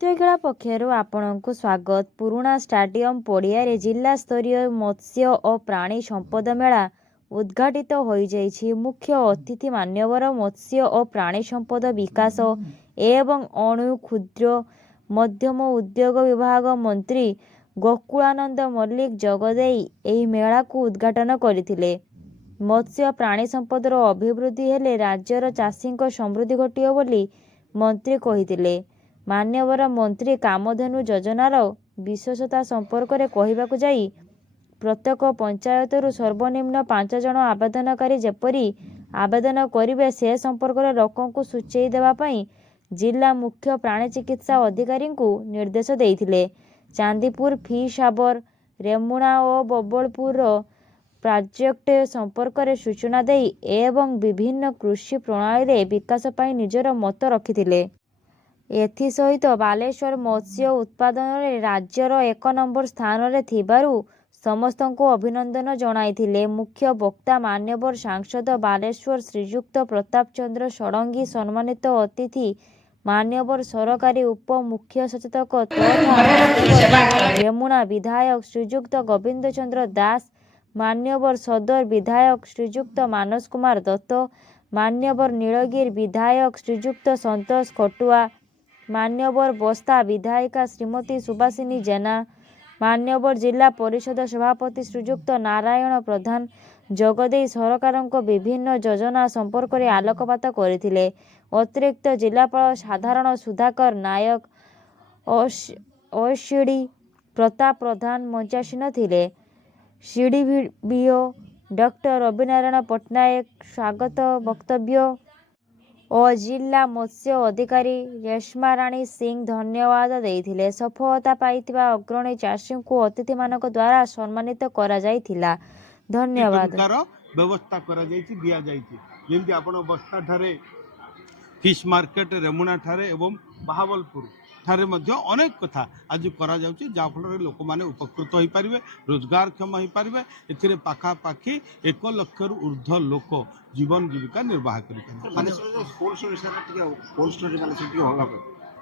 ନୃତ୍ୟକଳା ପକ୍ଷରୁ ଆପଣଙ୍କୁ ସ୍ୱାଗତ। ପୁରୁଣା ଷ୍ଟାଡିୟମ ପଡ଼ିଆରେ ଜିଲ୍ଲା ସ୍ତରୀୟ ମତ୍ସ୍ୟ ଓ ପ୍ରାଣୀ ସମ୍ପଦ ମେଳା ଉଦ୍ଘାଟିତ ହୋଇଯାଇଛି। ମୁଖ୍ୟ ଅତିଥି ମାନ୍ୟବର ମତ୍ସ୍ୟ ଓ ପ୍ରାଣୀ ସମ୍ପଦ ବିକାଶ ଏବଂ ଅଣୁ କ୍ଷୁଦ୍ର ମଧ୍ୟମ ଉଦ୍ୟୋଗ ବିଭାଗ ମନ୍ତ୍ରୀ ଗୋକୁଳାନନ୍ଦ ମଲ୍ଲିକ ଯୋଗଦେଇ ଏହି ମେଳାକୁ ଉଦ୍ଘାଟନ କରିଥିଲେ। ମତ୍ସ୍ୟ ପ୍ରାଣୀ ସମ୍ପଦର ଅଭିବୃଦ୍ଧି ହେଲେ ରାଜ୍ୟର ଚାଷୀଙ୍କ ସମୃଦ୍ଧି ଘଟିବ ବୋଲି ମନ୍ତ୍ରୀ କହିଥିଲେ। ମାନ୍ୟବର ମନ୍ତ୍ରୀ କାମଧେନୁ ଯୋଜନାର ବିଶେଷତା ସମ୍ପର୍କରେ କହିବାକୁ ଯାଇ ପ୍ରତ୍ୟେକ ପଞ୍ଚାୟତରୁ ସର୍ବନିମ୍ନ 5 ଜଣ ଆବେଦନକାରୀ ଯେପରି ଆବେଦନ କରିବେ ସେ ସମ୍ପର୍କରେ ଲୋକଙ୍କୁ ସୂଚାଇ ଦେବା ପାଇଁ ଜିଲ୍ଲା ମୁଖ୍ୟ ପ୍ରାଣୀ ଚିକିତ୍ସା ଅଧିକାରୀଙ୍କୁ ନିର୍ଦ୍ଦେଶ ଦେଇଥିଲେ। ଚାନ୍ଦିପୁର, ଫିସାବର, ରେମୁଣା ଓ ବବଳପୁରର ପ୍ରୋଜେକ୍ଟ ସମ୍ପର୍କରେ ସୂଚନା ଦେଇ ଏବଂ ବିଭିନ୍ନ କୃଷି ପ୍ରଣାଳୀରେ ବିକାଶ ପାଇଁ ନିଜର ମତ ରଖିଥିଲେ। ଏଥିସହିତ ବାଲେଶ୍ୱର ମତ୍ସ୍ୟ ଉତ୍ପାଦନରେ ରାଜ୍ୟର 1 ନମ୍ବର ସ୍ଥାନରେ ଥିବାରୁ ସମସ୍ତଙ୍କୁ ଅଭିନନ୍ଦନ ଜଣାଇଥିଲେ। ମୁଖ୍ୟ ବକ୍ତା ମାନ୍ୟବର ସାଂସଦ ବାଲେଶ୍ୱର ଶ୍ରୀଯୁକ୍ତ ପ୍ରତାପ ଚନ୍ଦ୍ର ଷଡ଼ଙ୍ଗୀ, ସମ୍ମାନିତ ଅତିଥି ମାନ୍ୟବର ସରକାରୀ ଉପ ମୁଖ୍ୟ ସଚେତକ ତଥା ରେମୁଣା ବିଧାୟକ ଶ୍ରୀଯୁକ୍ତ ଗୋବିନ୍ଦ ଚନ୍ଦ୍ର ଦାସ, ମାନ୍ୟବର ସଦର ବିଧାୟକ ଶ୍ରୀଯୁକ୍ତ ମାନସ କୁମାର ଦତ୍ତ, ମାନ୍ୟବର ନୀଳଗିରି ବିଧାୟକ ଶ୍ରୀଯୁକ୍ତ ସନ୍ତୋଷ ଖଟୁଆ, ମାନ୍ୟବର ବସ୍ତା ବିଧାୟିକା ଶ୍ରୀମତୀ ସୁବାସିନୀ ଜେନା, ମାନ୍ୟବର ଜିଲ୍ଲା ପରିଷଦ ସଭାପତି ଶ୍ରୀଯୁକ୍ତ ନାରାୟଣ ପ୍ରଧାନ ଯୋଗଦେଇ ସରକାରଙ୍କ ବିଭିନ୍ନ ଯୋଜନା ସମ୍ପର୍କରେ ଆଲୋକପାତ କରିଥିଲେ। ଅତିରିକ୍ତ ଜିଲ୍ଲାପାଳ ସାଧାରଣ ସୁଧାକର ନାୟକ, ଓଏସ୍ଡି ପ୍ରତାପ ପ୍ରଧାନ ମଞ୍ଚାସୀନ ଥିଲେ। ସିଡିଭିଓ ଡକ୍ଟର ରବିନାରାୟଣ ପଟ୍ଟନାୟକ ସ୍ୱାଗତ ବକ୍ତବ୍ୟ ଓ ଜିଲ୍ଲା ମତ୍ସ୍ୟ ଅଧିକାରୀ ରେଶ୍ମାରାଣୀ ସିଂ ଧନ୍ୟବାଦ ଦେଇଥିଲେ। ସଫଳତା ପାଇଥିବା ଅଗ୍ରଣୀ ଚାଷୀଙ୍କୁ ଅତିଥିମାନଙ୍କ ଦ୍ୱାରା ସମ୍ମାନିତ କରାଯାଇଥିଲା। ଧନ୍ୟବାଦ। ବ୍ୟବସ୍ଥା କରାଯାଇଛି ଦିଆଯାଇଛି ଯେମିତି ଆପଣ ବସ୍ତା ଠାରେ ଫିश ମାର୍କେଟ ରେମୁଣା ଠାରେ ଏବଂ ବାହାବଲପୁର ଠାରେ ମଧ୍ୟ ଅନେକ କଥା ଆଜି କରାଯାଉଛି ଯାହାଫଳରେ ଲୋକମାନେ ଉପକୃତ ହୋଇପାରିବେ, ରୋଜଗାରକ୍ଷମ ହୋଇପାରିବେ। ଏଥିରେ ପାଖାପାଖି 1 ଲକ୍ଷରୁ ଉର୍ଦ୍ଧ୍ୱ ଲୋକ ଜୀବନ ଜୀବିକା ନିର୍ବାହ କରିପାରିବେ।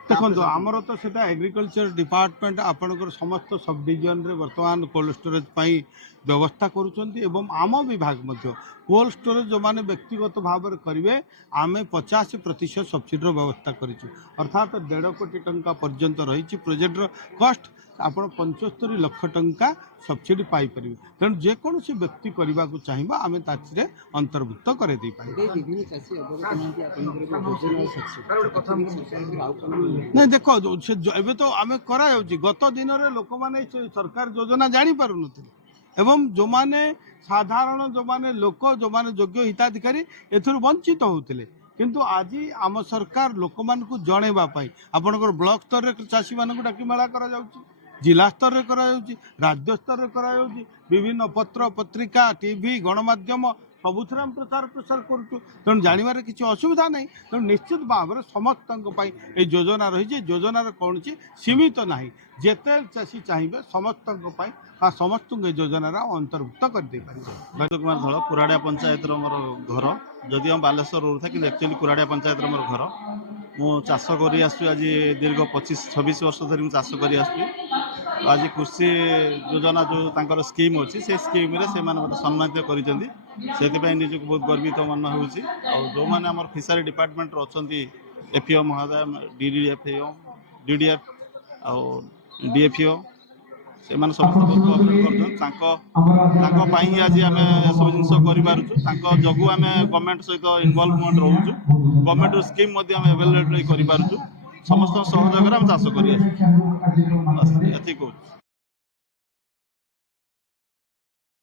ଦେଖନ୍ତୁ ଆମର ତ ସେଟା ଏଗ୍ରିକଲଚର ଡିପାର୍ଟମେଣ୍ଟ ଆପଣଙ୍କର ସମସ୍ତ ସବ୍ ଡିଭିଜନରେ ବର୍ତ୍ତମାନ କୋଲ୍ଡ ଷ୍ଟୋରେଜ ପାଇଁ ବ୍ୟବସ୍ଥା କରୁଛନ୍ତି ଏବଂ ଆମ ବିଭାଗ ମଧ୍ୟ କୋଲ୍ଡ ଷ୍ଟୋରେଜ ଯେଉଁମାନେ ବ୍ୟକ୍ତିଗତ ଭାବରେ କରିବେ ଆମେ 50% ସବସିଡିର ବ୍ୟବସ୍ଥା କରିଛୁ। ଅର୍ଥାତ୍ 1.5 କୋଟି ଟଙ୍କା ପର୍ଯ୍ୟନ୍ତ ରହିଛି ପ୍ରୋଜେକ୍ଟର କଷ୍ଟ। ଆପଣ 75 ଲକ୍ଷ ଟଙ୍କା ସବସିଡି ପାଇପାରିବେ। ତେଣୁ ଯେକୌଣସି ବ୍ୟକ୍ତି କରିବାକୁ ଚାହିଁବା ଆମେ ତାଥିରେ ଅନ୍ତର୍ଭୁକ୍ତ କରାଇ ଦେଇପାରିବା। ନାଇଁ ଦେଖ ଏବେ ତ ଆମେ କରାଯାଉଛି। ଗତ ଦିନରେ ଲୋକମାନେ ସରକାର ଯୋଜନା ଜାଣିପାରୁନଥିଲେ ଏବଂ ଯେଉଁମାନେ ସାଧାରଣ ଯେଉଁମାନେ ଲୋକ ଯେଉଁମାନେ ଯୋଗ୍ୟ ହିତାଧିକାରୀ ଏଥିରୁ ବଞ୍ଚିତ ହେଉଥିଲେ। କିନ୍ତୁ ଆଜି ଆମ ସରକାର ଲୋକମାନଙ୍କୁ ଜଣେଇବା ପାଇଁ ଆପଣଙ୍କର ବ୍ଲକ ସ୍ତରରେ ଚାଷୀମାନଙ୍କୁ ଡାକି ମେଳା କରାଯାଉଛି, ଜିଲ୍ଲା ସ୍ତରରେ କରାଯାଉଛି, ରାଜ୍ୟ ସ୍ତରରେ କରାଯାଉଛି, ବିଭିନ୍ନ ପତ୍ର ପତ୍ରିକା ଟିଭି ଗଣମାଧ୍ୟମ ସବୁଥିରେ ଆମେ ପ୍ରଚାର ପ୍ରସାର କରୁଛୁ। ତେଣୁ ଜାଣିବାରେ କିଛି ଅସୁବିଧା ନାହିଁ। ତେଣୁ ନିଶ୍ଚିତ ଭାବରେ ସମସ୍ତଙ୍କ ପାଇଁ ଏହି ଯୋଜନା ରହିଛି। ଯୋଜନାର କୌଣସି ସୀମିତ ନାହିଁ। ଯେତେ ଚାଷୀ ଚାହିଁବେ ସମସ୍ତଙ୍କ ପାଇଁ ବା ସମସ୍ତଙ୍କୁ ଏହି ଯୋଜନାର ଅନ୍ତର୍ଭୁକ୍ତ କରିଦେଇପାରିବେ। ବାଇଦ କୁମାର ଧଳ, କୁରାଡ଼ିଆ ପଞ୍ଚାୟତର ମୋର ଘର। ଯଦି ଆମ ବାଲେଶ୍ୱର ରହୁଥାଏ କିନ୍ତୁ ଆକ୍ଚୁଆଲି କୁରାଡ଼ିଆ ପଞ୍ଚାୟତର ମୋର ଘର। ମୁଁ ଚାଷ କରି ଆସୁଛି ଆଜି ଦୀର୍ଘ 25-26 ବର୍ଷ ଧରି ମୁଁ ଚାଷ କରି ଆସୁଛି। ଆଜି କୃଷି ଯୋଜନା ଯେଉଁ ତାଙ୍କର ସ୍କିମ୍ ଅଛି ସେ ସ୍କିମ୍ରେ ସେମାନେ ମୋତେ ସମ୍ମାନିତ କରିଛନ୍ତି। ସେଥିପାଇଁ ନିଜକୁ ବହୁତ ଗର୍ବିତ ମନେ ହେଉଛି। ଆଉ ଯେଉଁମାନେ ଆମର ଫିସାରୀ ଡିପାର୍ଟମେଣ୍ଟର ଅଛନ୍ତି ଏଫିଓ ମହୋଦୟ, ଡିଡିଏଫ୍ ଆଉ ଡିଏଫିଓ ସେମାନେ ସମସ୍ତେ ବହୁତ କୋଅପରେଟ୍ କରୁଛନ୍ତି। ତାଙ୍କ ପାଇଁ ହିଁ ଆଜି ଆମେ ଏସବୁ ଜିନିଷ କରିପାରୁଛୁ। ତାଙ୍କ ଯୋଗୁଁ ଆମେ ଗଭର୍ଣ୍ଣମେଣ୍ଟ ସହିତ ଇନଭଲ୍ଭମେଣ୍ଟ ରହୁଛୁ। ଗଭର୍ଣ୍ଣମେଣ୍ଟର ସ୍କିମ୍ ମଧ୍ୟ ଆମେ ଏଭାଲୁଏଟ୍ କରିପାରୁଛୁ। ସମସ୍ତଙ୍କ ସହଯୋଗରେ ଆମେ ଚାଷ କରିଆସୁଛୁ। ଏତିକି କହୁଛୁ।